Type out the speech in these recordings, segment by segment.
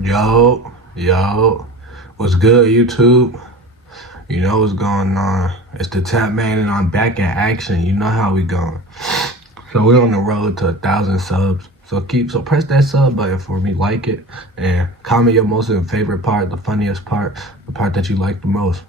Yo, what's good, YouTube? You know what's going on. It's the Tap Man, and I'm back in action. You know how we going. So we're on the road to 1,000 subs. So press that sub button for me, like it, and comment your most favorite part, the funniest part, the part that you like the most.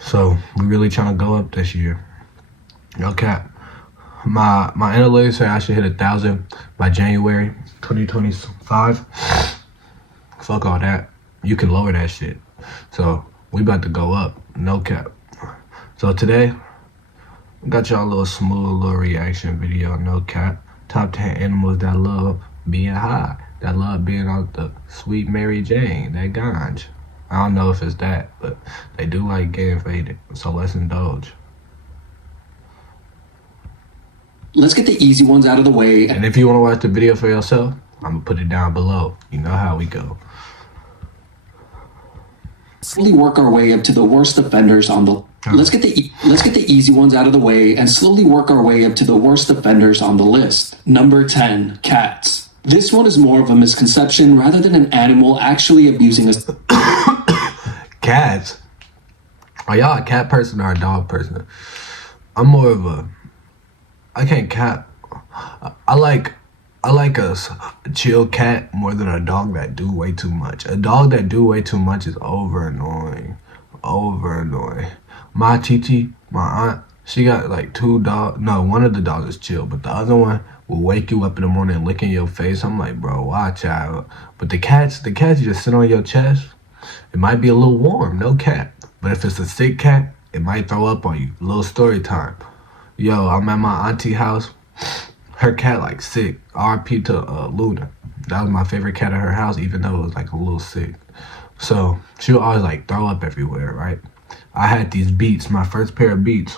So we really trying to go up this year. Okay. My analytics say I should hit 1,000 by January 2025. Fuck all that. You can lower that shit. So we about to go up. No cap. So today, we got y'all a little smooth little reaction video. No cap. Top 10 animals that love being high. That love being on the sweet Mary Jane. That ganj. I don't know if it's that, but they do like getting faded. So let's indulge. Let's get the easy ones out of the way. And if you want to watch the video for yourself, I'm going to put it down below. You know how we go. Slowly work our way up to the worst offenders on the let's get the easy ones out of the way and slowly work our way up to the worst offenders on the list. Number 10, cats. This one is more of a misconception rather than an animal actually abusing us. Cats? Are y'all a cat person or a dog person? I'm more of a I can't cap. I like a chill cat more than a dog that do way too much. A dog that do way too much is over annoying. My Titi, my aunt, she got like 2 dogs. No, one of the dogs is chill, but the other one will wake you up in the morning and lick in your face. I'm like, bro, watch out. But the cats just sit on your chest. It might be a little warm, no cap. But if it's a sick cat, it might throw up on you. A little story time. Yo, I'm at my auntie house. Her cat like sick. RP to Luna. That was my favorite cat at her house, even though it was like a little sick. So she would always like throw up everywhere, right? I had these Beats, my first pair of Beats,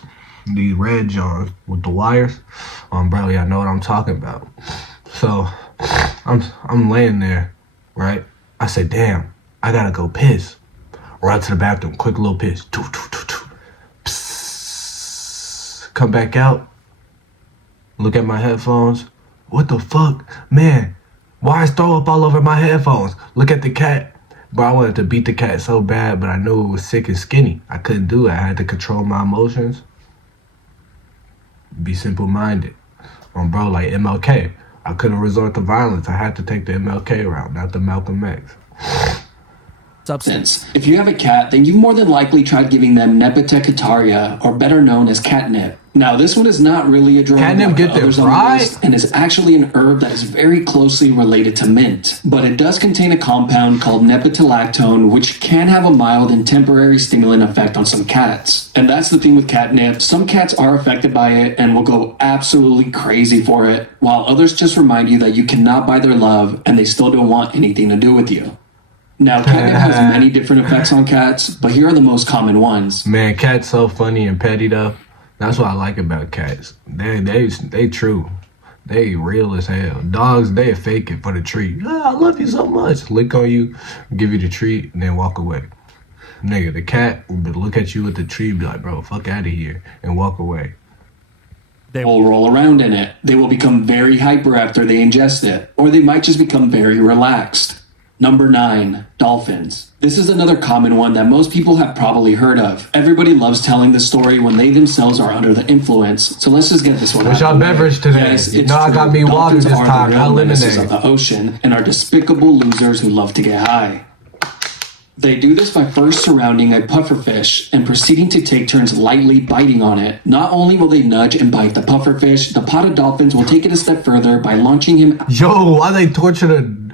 these red Johns with the wires. Bro, y'all know what I'm talking about. So I'm laying there, right? I said, damn, I gotta go piss. Run to the bathroom, quick little piss. Psst. Come back out. Look at my headphones. What the fuck? Man, why is throw up all over my headphones? Look at the cat. Bro, I wanted to beat the cat so bad, but I knew it was sick and skinny. I couldn't do it. I had to control my emotions. Be simple-minded. Bro, like MLK. I couldn't resort to violence. I had to take the MLK route, not the Malcolm X. Substance. If you have a cat, then you've more than likely tried giving them Nepentecataria, or better known as catnip. Now, this one is not really a drug Catnip like get the others them on the fried? list, and is actually an herb that is very closely related to mint. But it does contain a compound called nepetalactone, which can have a mild and temporary stimulant effect on some cats. And that's the thing with catnip. Some cats are affected by it and will go absolutely crazy for it, while others just remind you that you cannot buy their love and they still don't want anything to do with you. Now, catnip has many different effects on cats, but here are the most common ones. Man, cats so funny and petty though. That's what I like about cats. They true. They real as hell. Dogs, they fake it for the treat. I love you so much. Lick on you, give you the treat, and then walk away. Nigga, the cat will look at you with the treat and be like, bro, fuck out of here, and walk away. They will roll around in it. They will become very hyper after they ingest it, or they might just become very relaxed. Number 9, dolphins. This is another common one that most people have probably heard of. Everybody loves telling the story when they themselves are under the influence. So let's just get this one What's out y'all of the way. beverage today? Yes, You it's know I true. got me water Dolphins this are time, the not real menaces lemonade. of the ocean and are despicable losers who love to get high. They do this by first surrounding a pufferfish and proceeding to take turns lightly biting on it. Not only will they nudge and bite the pufferfish, the pot of dolphins will take it a step further by launching him. Yo, why they torture the...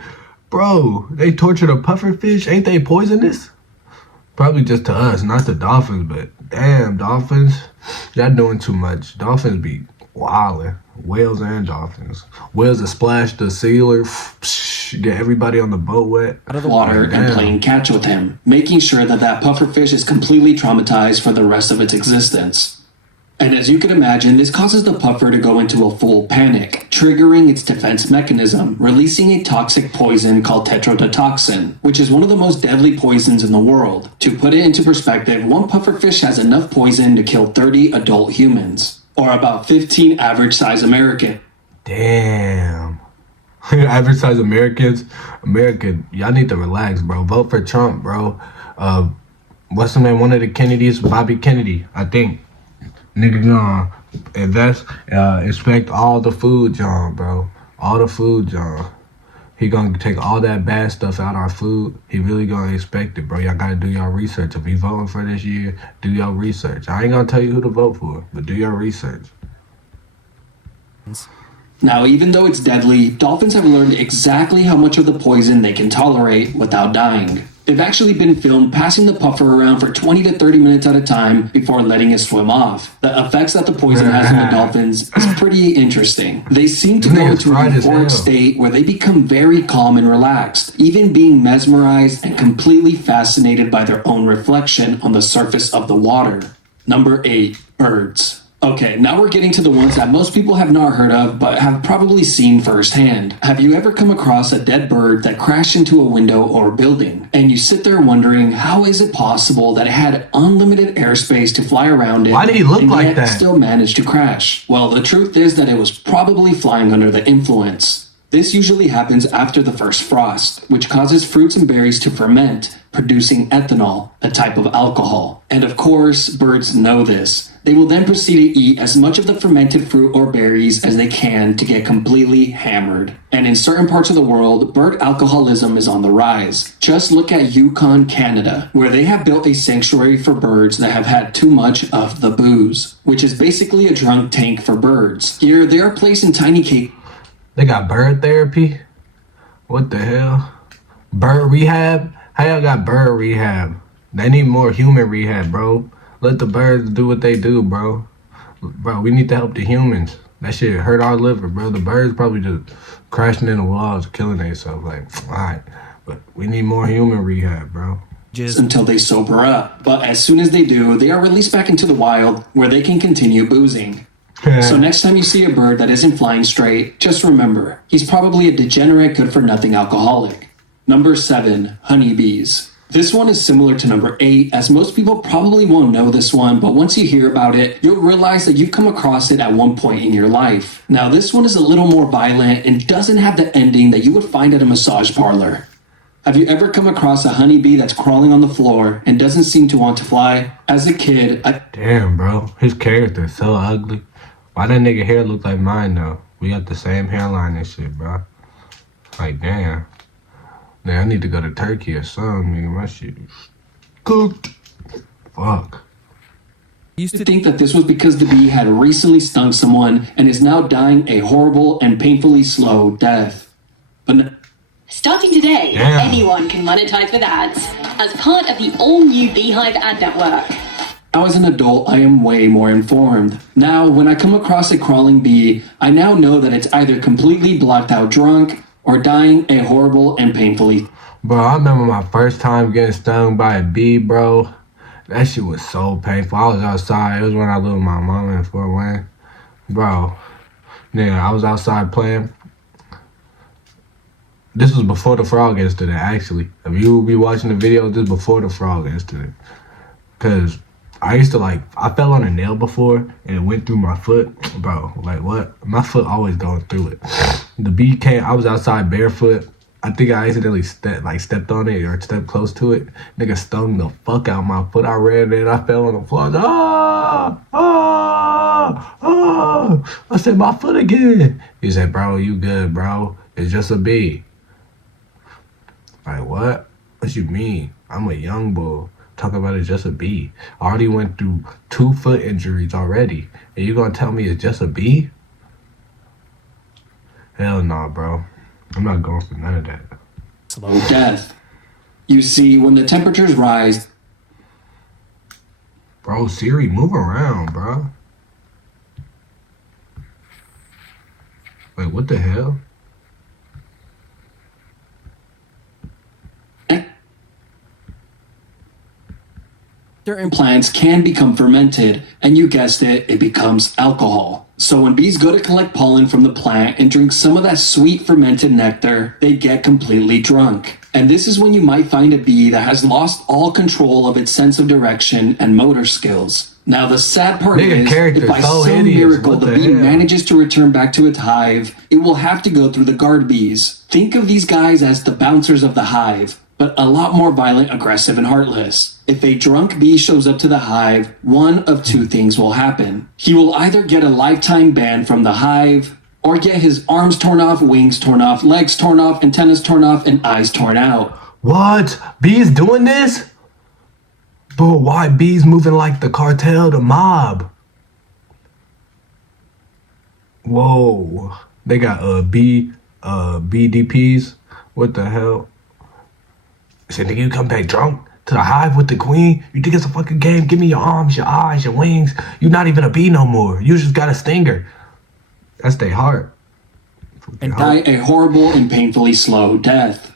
Bro, they torture the pufferfish? Ain't they poisonous? Probably just to us, not the dolphins, but damn, dolphins, y'all doing too much. Dolphins be wildin'. Whales and dolphins. Whales that splash the sealer, get everybody on the boat wet. Out of the water and playing catch with him, making sure that that pufferfish is completely traumatized for the rest of its existence. And as you can imagine, this causes the puffer to go into a full panic, triggering its defense mechanism, releasing a toxic poison called tetrodotoxin, which is one of the most deadly poisons in the world. To put it into perspective, one pufferfish has enough poison to kill 30 adult humans, or about 15 average-size Americans. Damn. Advertise Americans. American, y'all need to relax, bro. Vote for Trump, bro. What's the name? One of the Kennedys, Bobby Kennedy, I think. Nigga gonna invest, inspect all the food, John, bro. All the food, John. He gonna take all that bad stuff out our food. He really gonna inspect it, bro. Y'all gotta do y'all research. If you voting for this year, do your research. I ain't gonna tell you who to vote for, but do your research. Now, even though it's deadly, dolphins have learned exactly how much of the poison they can tolerate without dying. They've actually been filmed passing the puffer around for 20 to 30 minutes at a time before letting it swim off. The effects that the poison has on the dolphins is pretty interesting. They seem to go into a euphoric state where they become very calm and relaxed, even being mesmerized and completely fascinated by their own reflection on the surface of the water. Number 8. Birds. Okay, now we're getting to the ones that most people have not heard of, but have probably seen firsthand. Have you ever come across a dead bird that crashed into a window or building? And you sit there wondering, how is it possible that it had unlimited airspace to fly around it? Why did he look like yet that? Still managed to crash? Well, the truth is that it was probably flying under the influence. This usually happens after the first frost, which causes fruits and berries to ferment, producing ethanol, a type of alcohol. And of course, birds know this. They will then proceed to eat as much of the fermented fruit or berries as they can to get completely hammered. And in certain parts of the world, bird alcoholism is on the rise. Just look at Yukon, Canada, where they have built a sanctuary for birds that have had too much of the booze, which is basically a drunk tank for birds. Here, they are placed in tiny cage. They got bird therapy? What the hell? Bird rehab? How y'all got bird rehab? They need more human rehab, bro. Let the birds do what they do, bro. Bro, we need to help the humans. That shit hurt our liver, bro. The birds probably just crashing in the walls, killing themselves. Like, alright. But we need more human rehab, bro. Until they sober up. But as soon as they do, they are released back into the wild where they can continue boozing. So next time you see a bird that isn't flying straight, just remember, he's probably a degenerate good-for-nothing alcoholic. Number 7. Honeybees. This one is similar to number 8, as most people probably won't know this one, but once you hear about it, you'll realize that you've come across it at one point in your life. Now, this one is a little more violent and doesn't have the ending that you would find at a massage parlor. Have you ever come across a honeybee that's crawling on the floor and doesn't seem to want to fly? As a kid, Damn, bro. His character is so ugly. Why that nigga hair look like mine, though? We got the same hairline and shit, bro. Like, damn. Man, I need to go to Turkey or something, nigga. My shit is cooked. Fuck. used to think that this was because the bee had recently stung someone and is now dying a horrible and painfully slow death. But starting today, Damn. anyone can monetize with ads as part of the all-new Beehive ad network. now as an adult, I am way more informed. Now, when I come across a crawling bee, I now know that it's either completely blocked out drunk or dying a horrible and painfully. Bro, I remember my first time getting stung by a bee, bro. That shit was so painful. I was outside. It was when I lived with my mom in Fort Wayne. Bro, yeah, I was outside playing. This was before the frog incident, actually. If you be watching the video, this is before the frog incident. Because I used to I fell on a nail before and it went through my foot. Bro, like what? My foot always going through it. The bee came, I was outside barefoot. I think I accidentally stepped on it or stepped close to it. Nigga stung the fuck out my foot. I ran in, I fell on the floor. I said, my foot again. He said, bro, you good, bro. It's just a bee. Like, what? What you mean? I'm a young bull. Talk about it's just a bee. I already went through 2 foot injuries already. And you gonna tell me it's just a bee? Hell no, bro. I'm not going for none of that. Slow death. You see, when the temperatures rise, Bro, Siri, move around, bro. Like, what the hell? certain plants can become fermented, and you guessed it, it becomes alcohol. So when bees go to collect pollen from the plant and drink some of that sweet fermented nectar, they get completely drunk. And this is when you might find a bee that has lost all control of its sense of direction and motor skills. Now, the sad part Nigga is, character if by so some hideous. miracle What the the bee hell? manages to return back to its hive, it will have to go through the guard bees. Think of these guys as the bouncers of the hive, but a lot more violent, aggressive, and heartless. If a drunk bee shows up to the hive, one of two things will happen. He will either get a lifetime ban from the hive, or get his arms torn off, wings torn off, legs torn off, antennas torn off, and eyes torn out. What? Bees doing this? But why bees moving like the cartel, the mob? Whoa. They got BDPs. What the hell? Said, nigga, you come back drunk to the hive with the queen? You think it's a fucking game? Give me your arms, your eyes, your wings. You're not even a bee no more. You just got a stinger. That's their heart. And die a horrible and painfully slow death.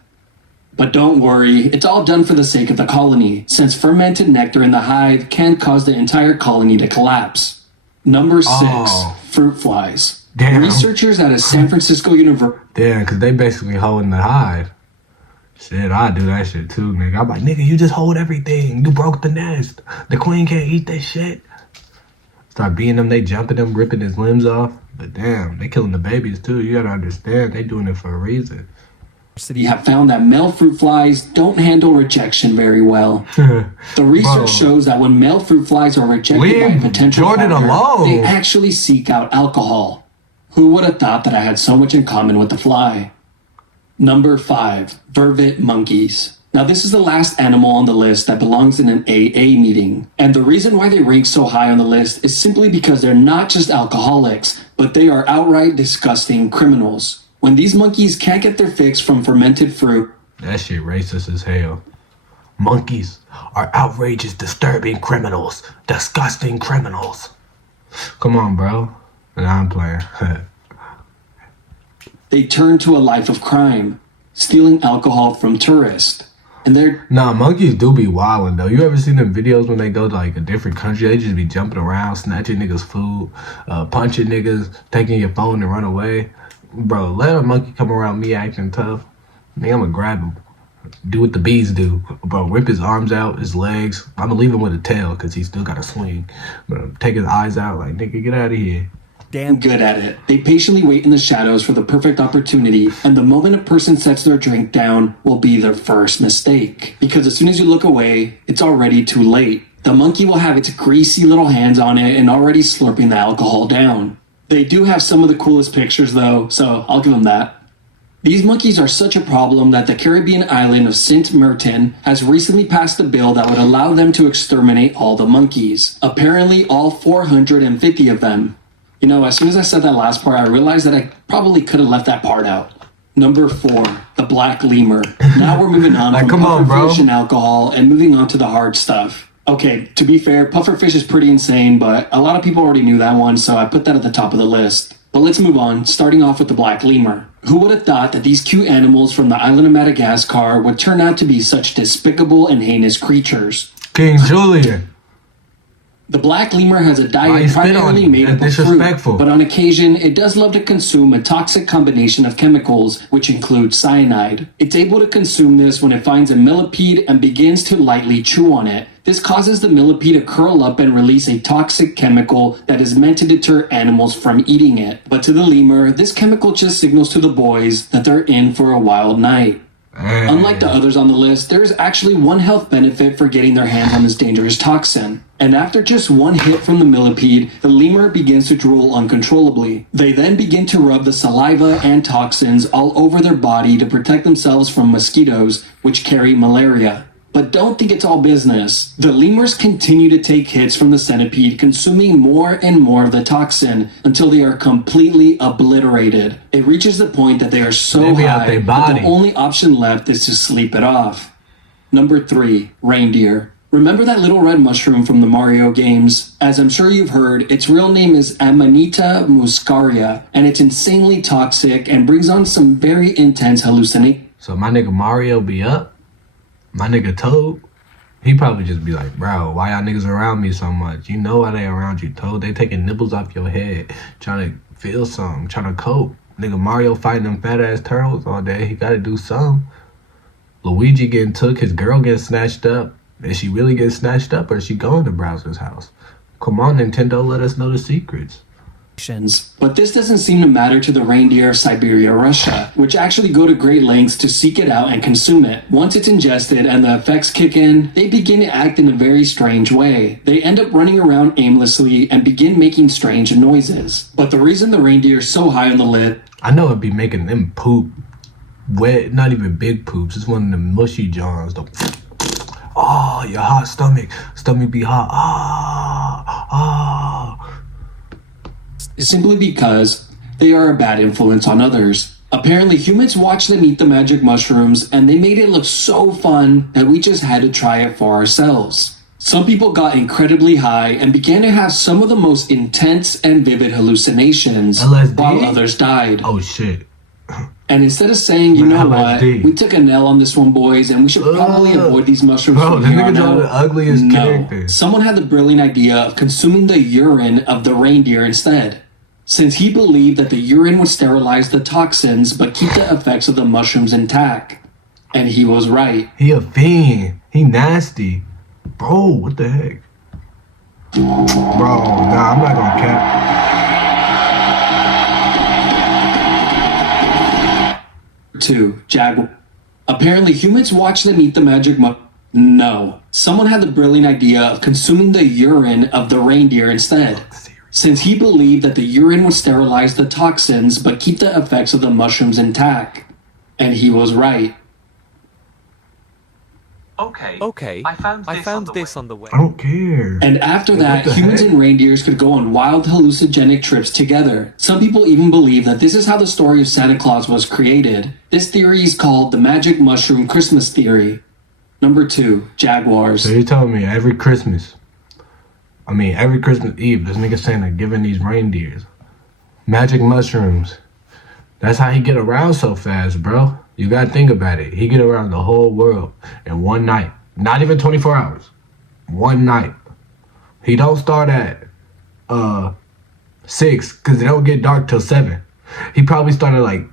But don't worry, it's all done for the sake of the colony, since fermented nectar in the hive can cause the entire colony to collapse. Number 6, Oh. fruit flies. Damn. Researchers at a San Francisco university Damn, because they basically holding the hive. Shit, I do that shit too, nigga. I'm like, nigga, you just hold everything. You broke the nest. The queen can't eat that shit. Start beating them, they jumping them, ripping his limbs off. But damn, they killing the babies too. You gotta understand, they doing it for a reason. have found that male fruit flies don't handle rejection very well. The research Bro. shows that when male fruit flies are rejected by a Leave potential Jordan partner, alone. they actually seek out alcohol. Who would have thought that I had so much in common with the fly? Number 5, vervet monkeys. Now, this is the last animal on the list that belongs in an AA meeting. And the reason why they rank so high on the list is simply because they're not just alcoholics, but they are outright disgusting criminals. When these monkeys can't get their fix from fermented fruit, That shit racist as hell. Monkeys are outrageous, disturbing criminals. Disgusting criminals. Come on, bro. Nah, I'm playing. they turn to a life of crime, stealing alcohol from tourists. And they're Nah, monkeys do be wildin' though. You ever seen them videos when they go to like a different country? They just be jumping around, snatching niggas' food, punching niggas, taking your phone and run away. Bro, let a monkey come around me acting tough. Nigga, I'ma grab him. Do what the bees do. Bro, rip his arms out, his legs. I'ma leave him with a tail because he still got a swing. But take his eyes out like, nigga, get out of here. damn good at it. They patiently wait in the shadows for the perfect opportunity, and the moment a person sets their drink down will be their first mistake. Because as soon as you look away, it's already too late. The monkey will have its greasy little hands on it and already slurping the alcohol down. They do have some of the coolest pictures though, so I'll give them that. These monkeys are such a problem that the Caribbean island of Saint Martin has recently passed a bill that would allow them to exterminate all the monkeys. Apparently all 450 of them. You know, as soon as I said that last part, I realized that I probably could have left that part out. Number 4, the black lemur. Now we're moving on Like, from come on, bro. pufferfish and alcohol and moving on to the hard stuff. Okay, to be fair, pufferfish is pretty insane, but a lot of people already knew that one, so I put that at the top of the list. But let's move on, starting off with the black lemur. Who would have thought that these cute animals from the island of Madagascar would turn out to be such despicable and heinous creatures? King Julian. The black lemur has a Why you diet spit on primarily him? made That's up of fruit, disrespectful. but on occasion, it does love to consume a toxic combination of chemicals, which include cyanide. It's able to consume this when it finds a millipede and begins to lightly chew on it. This causes the millipede to curl up and release a toxic chemical that is meant to deter animals from eating it. But to the lemur, this chemical just signals to the boys that they're in for a wild night. Hey. Unlike the others on the list, there is actually one health benefit for getting their hands on this dangerous toxin. And after just one hit from the millipede, the lemur begins to drool uncontrollably. They then begin to rub the saliva and toxins all over their body to protect themselves from mosquitoes, which carry malaria. But don't think it's all business. The lemurs continue to take hits from the centipede, consuming more and more of the toxin until they are completely obliterated. It reaches the point that they are so They be out high they that body. the only option left is to sleep it off. Number 3, reindeer. Remember that little red mushroom from the Mario games? As I'm sure you've heard, its real name is Amanita muscaria, and it's insanely toxic and brings on some very intense hallucinations. So my nigga Mario be up. My nigga Toad, he probably just be like, bro, why y'all niggas around me so much? You know why they around you, Toad. They taking nibbles off your head, trying to feel something, trying to cope. Nigga Mario fighting them fat ass turtles all day. He gotta do something. Luigi getting took, his girl getting snatched up. Is she really getting snatched up or is she going to Bowser's house? Come on, Nintendo, let us know the secrets. But this doesn't seem to matter to the reindeer of Siberia, Russia, which actually go to great lengths to seek it out and consume it. Once it's ingested and the effects kick in, they begin to act in a very strange way. They end up running around aimlessly and begin making strange noises. But the reason the reindeer is so high on the list, I know it'd be making them poop wet, not even big poops. It's one of the mushy johns. Oh, your hot stomach. Stomach be hot. is simply because they are a bad influence on others. Apparently, humans watched them eat the magic mushrooms, and they made it look so fun that we just had to try it for ourselves. Some people got incredibly high and began to have some of the most intense and vivid hallucinations, LSD? while others died. Oh, shit. And instead of saying, you know what, LSD. we took an L on this one, boys, and we should probably avoid these mushrooms Bro, from this here nigga on draw out. the ugliest No, character. someone had the brilliant idea of consuming the urine of the reindeer instead, since he believed that the urine would sterilize the toxins but keep the effects of the mushrooms intact. And he was right. He a fiend. He nasty. Bro, what the heck? Bro, nah, I'm not gonna cap. 2. Jaguar. Apparently, humans watch them eat the magic No. Someone had the brilliant idea of consuming the urine of the reindeer instead, since he believed that the urine would sterilize the toxins but keep the effects of the mushrooms intact. And he was right. Okay, I found this on the web. I don't care. And after What that, the humans heck? and reindeers could go on wild hallucinogenic trips together. Some people even believe that this is how the story of Santa Claus was created. This theory is called the magic mushroom Christmas theory. Number 2, jaguars. So you're telling me every Christmas Eve, this nigga Santa giving these reindeers magic mushrooms. That's how he get around so fast, bro. You gotta think about it. He get around the whole world in one night. Not even 24 hours. One night. He don't start at 6, because it don't get dark till 7. He probably started like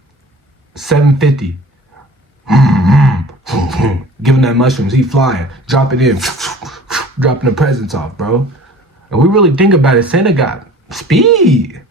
7:50. Giving that mushrooms. He flying. Dropping in. Dropping the presents off, bro. And we really think about it, Santa got speed.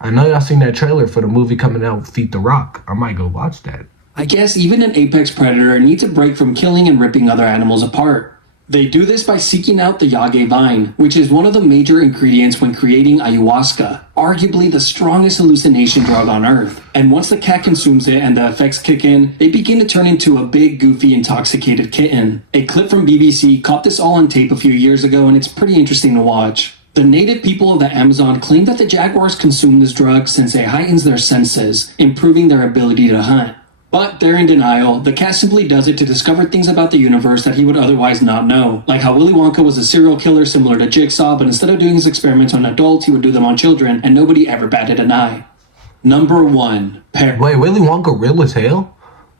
I know y'all seen that trailer for the movie coming out, Feet the Rock. I might go watch that. I guess even an apex predator needs a break from killing and ripping other animals apart. They do this by seeking out the yage vine, which is one of the major ingredients when creating ayahuasca, arguably the strongest hallucination drug on earth. And once the cat consumes it and the effects kick in, they begin to turn into a big, goofy, intoxicated kitten. A clip from BBC caught this all on tape a few years ago, and it's pretty interesting to watch. The native people of the Amazon claim that the jaguars consume this drug since it heightens their senses, improving their ability to hunt. But they're in denial. The cat simply does it to discover things about the universe that he would otherwise not know. Like how Willy Wonka was a serial killer similar to Jigsaw, but instead of doing his experiments on adults, he would do them on children, and nobody ever batted an eye. Number 1. Wait, Willy Wonka real as hell?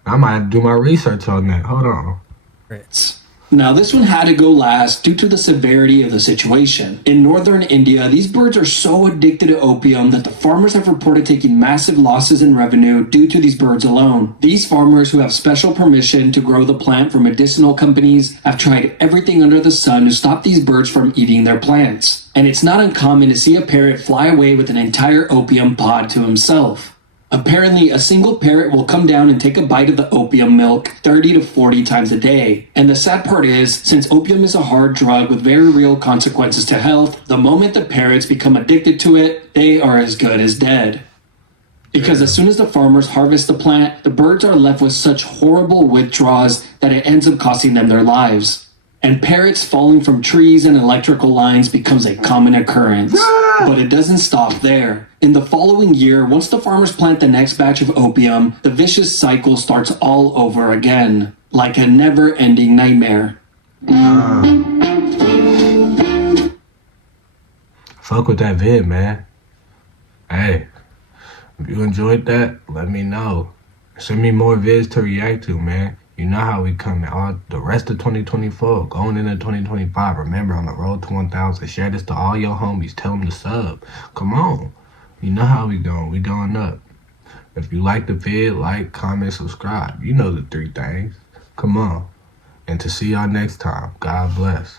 I might do my research on that. Hold on. Parrots. Now, this one had to go last due to the severity of the situation. In northern India, these birds are so addicted to opium that the farmers have reported taking massive losses in revenue due to these birds alone. These farmers, who have special permission to grow the plant for medicinal companies, have tried everything under the sun to stop these birds from eating their plants. And it's not uncommon to see a parrot fly away with an entire opium pod to himself. Apparently, a single parrot will come down and take a bite of the opium milk 30 to 40 times a day. And the sad part is, since opium is a hard drug with very real consequences to health, the moment the parrots become addicted to it, they are as good as dead. Because as soon as the farmers harvest the plant, the birds are left with such horrible withdrawals that it ends up costing them their lives. And parrots falling from trees and electrical lines becomes a common occurrence. But it doesn't stop there. In the following year, once the farmers plant the next batch of opium, the vicious cycle starts all over again, like a never-ending nightmare. Fuck with that vid, man. Hey, if you enjoyed that, let me know. Send me more vids to react to, man. You know how we coming all the rest of 2024, going into 2025. Remember, on the road to 1,000. Share this to all your homies. Tell them to sub. Come on. You know how we going. We going up. If you like the vid, like, comment, subscribe. You know the 3 things. Come on. And to see y'all next time, God bless.